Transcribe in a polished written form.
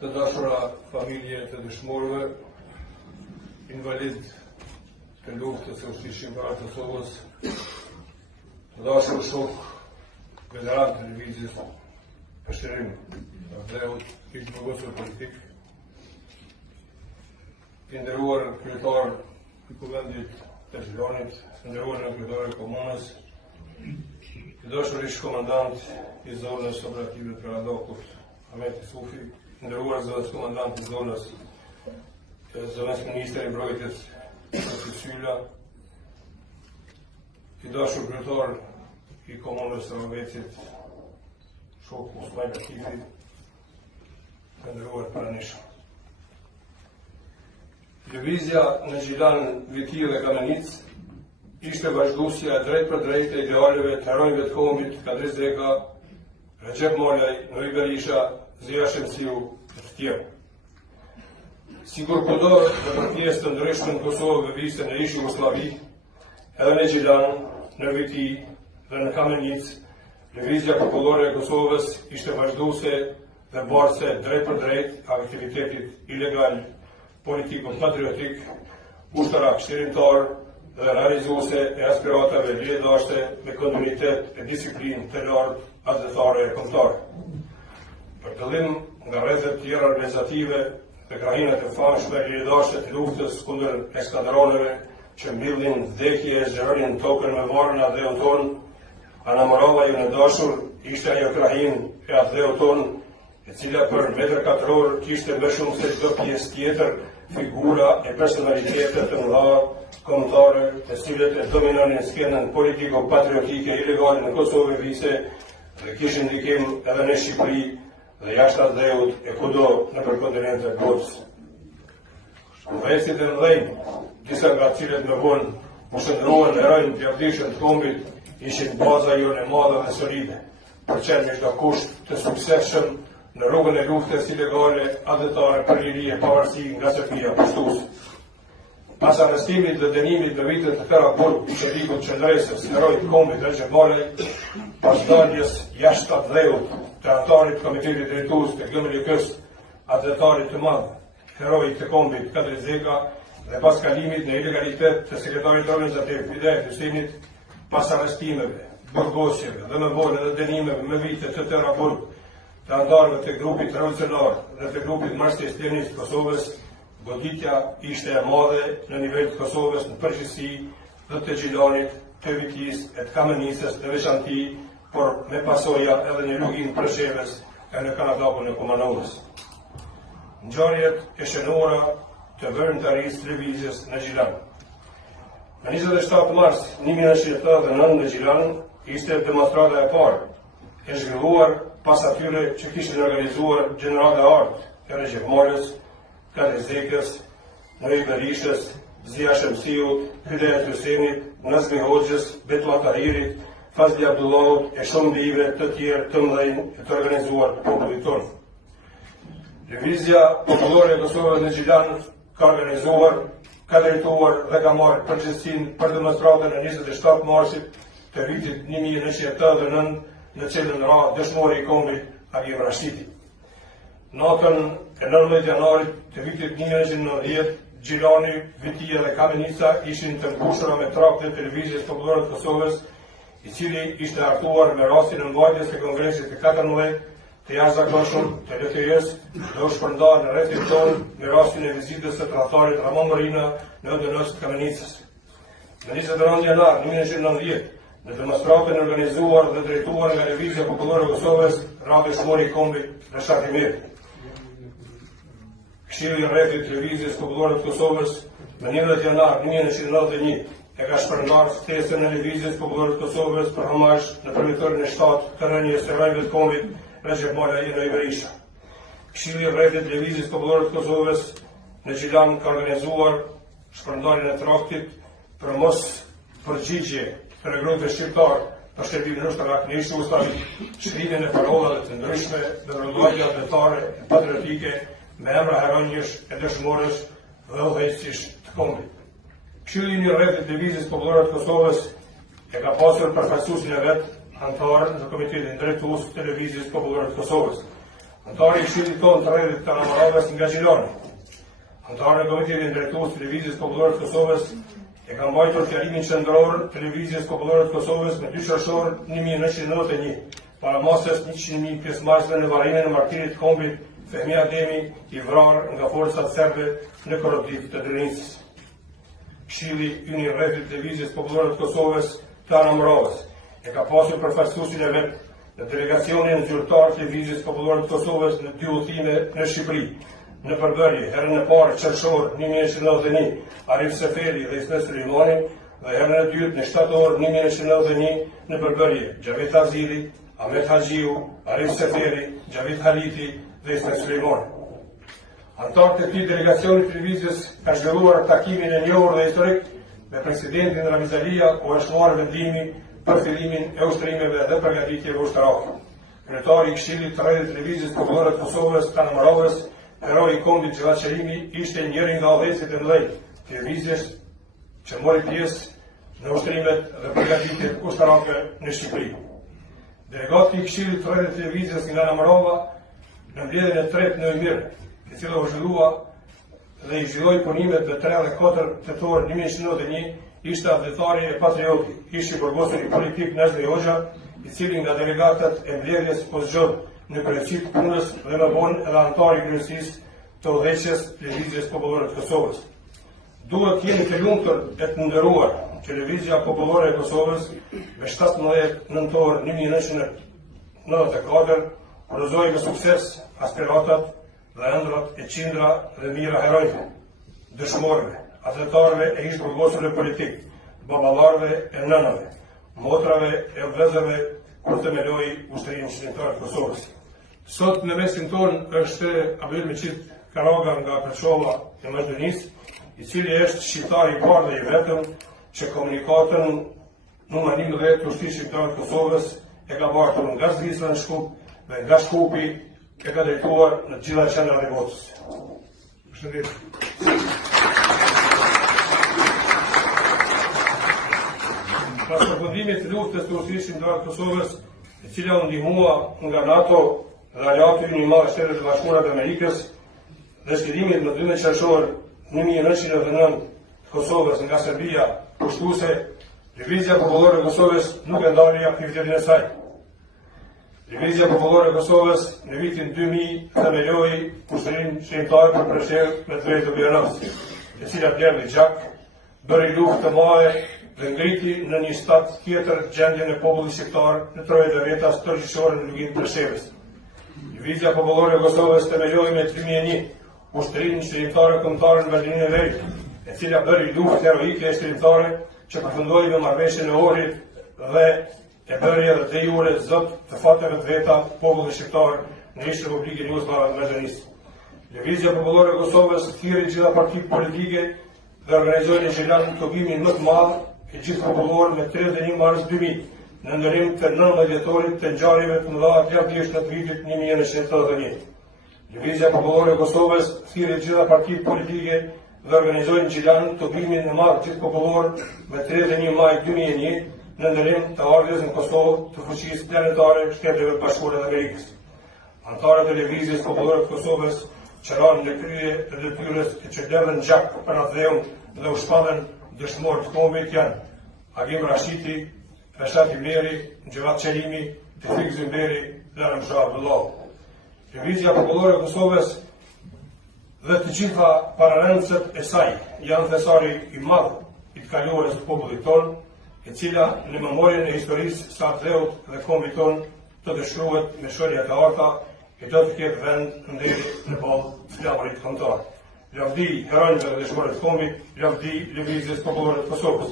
Të dashura familje të dëshmorëve, invalid të luftës së Ushtrisë Shqiptare të Kosovës, të dashur shok, veteran të lëvizjes Peshqerim, dheut ish burgosur politik, të nderuar kryetar i Kuvendit të Zhilonit, të nderuar kryetar i Komunës, të dashur ish komandant i zonës operative të Radokut, Ahmet Isufi, të nderuar zonës komandant i zonës ministri i mbrojtjes Sylla, të dashur kryetar i Komunës së Rovecit, shok Osmaj Latifi, të nderuar pranishëm. Lëvizja në Gjilan, Viti dhe Kamenic ishte vazhduesja drejt për drejt e idealeve të heronjve të kombit Kadri Zeka, Recep Molaj, Nuri Berisha, Zia Shemsiu e të tjerë. Sigur kudo dhe për pjesë të ndryshme në Kosovë dhe viste në ish Jugosllavi, edhe në Gjilan, në Viti dhe në Kamenic, lëvizja popullore e Kosovës ishte vazhduese dhe barse drejt për drejt aktivitetit ilegal, politiko-patriotik, ushtarak shtirimtar dhe realizuese e aspiratave lidhashte me kontinuitet e disiplinë të lartë adhetare e kombëtare. Për qëllim nga rrethet tjera organizative dhe krahinat e famshme lidhashte të luftës kundër eskadroneve që mbillin vdekje e zgjeronin tokën me varëna dhe tonë, Ana Morava ju në dashur ishte ajo krahin e atë tonë, e cila për metër katror kishte më shumë se çdo pjesë tjetër figura e personalitetet të mëdha kombëtare, të cilët e dominonin skenën politiko-patriotike ilegale në Kosovë vise dhe kishin ndikim edhe në Shqipëri dhe jashtë atë dheut e kudo nëpër kontinentin botës. Vësit e mëdhenj, disa nga cilët më vonë u shndruan në rojnë pjardishën të kombit, ishin baza jonë e madhe dhe solide, për qenë me çdo kusht të suksesshëm në rrugën e luftës ilegale, adhetare për liri e pavarësi nga Sofia pushtuese. Pas arrestimit dhe dënimit në vitet të tëra burg të ligut qendresës heroj të kombit Recep Molaj, pas daljes jashtë atë dheut të anëtarit Komitetit Drejtues të GMLK-s, adhetarit të madh, heroj të kombit Kadri Zeka, dhe pas kalimit në ilegalitet të sekretarit organizativ Hidayet Husinit, pas arrestimeve, burgosjeve dhe më vonë edhe dënimeve me vite të tëra burg të anëtarëve të grupit revolucionar dhe të grupit marksist-leninist të Kosovës, goditja ishte e madhe në nivel të Kosovës në përgjithësi dhe të Gjilanit, të Vitis, e të Kamenicës në veçanti, por me pasoja edhe në Lugin Preshevës e në Kanadapën e Kumanovës. Ngjarjet e shënuara të vërëntarisë të lëvizjes në Gjilan. Në 27 mars 1989 në Gjilan ishte demonstrata e parë, e zhvilluar pas atyre që kishin organizuar Gjenerale Art e Recep Molës, Kadri Zekës, Nuri Berishës, Zia Shemsiut, Hidayet Husinit, Nazmi Hoxhës, Betullah Tahririt, Fazli Abdullahut e shumë bive të tjerë të mëdhenj e të organizuar popullit tonë. Lëvizja popullore e Kosovës në Gjilan ka organizuar, ka drejtuar dhe ka marrë përgjegjësinë për demonstratën e 27 marsit të vitit 1989 në cilën ra dëshmori i kombit Agim Rashidi. Natën e 19 janarit të vitit 1990, Gjilani, Vitia dhe Kamenica ishin të mbushura me trakte të lëvizjes popullore të Kosovës, i cili ishte hartuar me rastin e mbajtjes së Kongresit të 14 të jashtëzakonshëm të LTI-s dhe u shpërndar në rrethin tonë me rastin e vizitës së tradhtarit Ramon Morina në DNS të Kamenicës. Në 29 janar 1990, në demonstratën organizuar dhe drejtuar nga lëvizja popullore e Kosovës, ra dëshmori i kombit Reshad Imiri. Këshilli i rrethit të lëvizjes popullore të Kosovës në 11 janar 1991 e ka shpërndar ftesën e lëvizjes popullore të Kosovës për hamazh në përmitorin e shtatë të rënies së herojve të kombit Recep Molaj e Nuri Berisha. Këshilli i rrethit të lëvizjes popullore të Kosovës në Gjilan ka organizuar shpërndarjen e traktit për mos përgjigje për grupeve shqiptar për shërbimin ushtarak në ish Jugosllavi, shkrimin e parollave të ndryshme dhe rrugëllatje adhetare e patriotike me emra heronjësh e dëshmorësh dhe udhëheqësish të kombit. Këshilli i rrethit të lëvizjes popullore të Kosovës e ka pasur përfaqësuesin e vet antar në Komitetin Drejtues të Lëvizjes Popullore të Kosovës, Antari i Këshillit tonë të Rrjedhit të Anamarovës nga Gjilani, antarë në Komitetën Drejtues të Lëvizjes Popullore të Kosovës, e ka mbajtur fjalimin qendror të Lëvizjes Popullore të Kosovës në 2 qershor 1991, para masës 100.000 pjesëmarrësve në varrimin e martirit kombit Fehmi Ademi, i vrarë nga forcat serbe në korruptiv të Drenicës. Këshilli ynë i Rrethit të Lëvizjes Popullore të Kosovës të Anamarovës e ka pasur përfaqësuesin e vet në delegacionin zyrtar të Lëvizjes Popullore të Kosovës në 2 udhëtime në Shqipëri. Në përbërje, herën e parë qershor 1991, Arif Seferi dhe Ismet Sulejmani, dhe herën e dytë në shtator 1991 në përbërje, Xhavet Azili, Ahmet Haxhiu, Arif Seferi, Xhavet Haliti dhe Ismet Sulejmani. Antarët e këtij delegacioni të Lëvizjes ka zhvilluar takimin e njohur dhe historik me presidentin Ramiz Alia, ku është marrë vendimi për fillimin e ushtrimeve dhe përgatitjeve ushtarake. Kryetari i Këshillit të Rrjedhit të Lëvizjes Popullore të Kosovës të Anamarovës, heroi i kombit Xhevat Qerimi, ishte njëri nga udhëheqësit e mëdhenj të lëvizjes që mori pjesë në ushtrimet dhe përgatitjet ushtarake në Shqipëri. Delegati i Këshillit të Rrjedhit të Lëvizjes nga Anamarova në mbledhjen e tretë në Ymir, e cila u zhvillua dhe i zhvilloi punimet në 3 dhe 4 tetor 1991, ishte adhetari e patrioti, ishi burgosuri politik Nazmi Hoxha, i cili nga delegatët e mbledhjes u zgjodh në kryqëzit punës dhe më vonë edhe antari i kryqëzisë të udhëheqjes të Lëvizjes Popullore të Kosovës. Duhet të jeni të lumtur e të nderuar që Lëvizja Popullore e Kosovës me 17 nëntor 1994 urozoi me sukses aspiratat dhe ëndrat e qindra dhe mira herojve, dëshmorëve, atletarëve e ish burgosurve politik, baballarëve e nënave, motrave e vëllezërve kur themeloi ushtrinë shqiptare të Kosovës. Sot në mesin tonë është Abdul Meçit Karaga nga Preshova e Maqedonisë, i cili është shqiptar i parë dhe i vetëm që komunikatën numër 11 të ushtrisë shqiptare të Kosovës e ka bartur nga Zvicra në Shkup dhe nga Shkupi e ka drejtuar në të gjitha qendrat e botës. Përshëndetje. Pas përfundimit të luftës të ushtrisë shqiptare të Kosovës, e cila u ndihmua nga NATO dhe aleati ynë i madh Shtetet e Bashkuara të Amerikës, dhe shkëdimit në 12 qershor 1999 të Kosovës nga Serbia pushtuese, Lëvizja Popullore e Kosovës nuk e ndali aktivitetin e saj. Lëvizja Popullore e Kosovës në vitin 2000 themeloi ushtrinë shqiptare për Preshevë me drejtë të Biranovës, e cila derdhi gjak, bëri luftë të mëdha dhe ngriti në një stat tjetër gjendjen e popullit shqiptar në trojet e veta stërgjithësore në luginë të Preshevës. Lëvizja Popullore e Kosovës themeloi me 2001 ushtrinë shqiptare kombëtare në Berlinin e Veriut, e cila bëri luftë heroike e shqiptare që përfundoi me marrëveshjen e Ohrit dhe e bëri edhe de jure zot të fateve të veta popullit shqiptar në ish Republikën Jugoslave të Maqedonisë. Lëvizja Popullore e Kosovës thirrri gjitha partitë politike dhe organizoi në Gjilan tokimin më të madh e gjithë popullor me 31 mars 2000 në ndërim të 19 dhjetorit të ngjarjeve të mëdha të jashtëligjshme të vitit 1971. Lëvizja Popullore e Kosovës thirrri gjitha partitë politike dhe organizoi në Gjilan tokimin e madh gjithë popullor me 31 maj 2001 në ndërim të ardhjes në Kosovë të fuqisë planetare Shteteve Bashkuara të Amerikës. Antarët e Lëvizjes Popullore të Kosovës qëranë në krye të detyrës e që derdhen gjak për atë dhe u shpallën dëshmorë të kombit janë Agim Rashiti, Reshat Imeri, Xhevat Qerimi, Tefik Zymberi dhe Ramsha Abdullah. Lëvizja Popullore e Kosovës dhe të gjitha pararendësët e saj janë thesari i madh i të kaluarës të popullit tonë, e cila në memorien e historisë së atëdheut dhe kombit tonë të dëshkruhet me shërja të arta e do të ketë vend nderi në ballë të flamurit kombëtar. Lavdi heronjve dhe dëshmorët të kombit, lavdi Lëvizjes Popullore të Kosovës.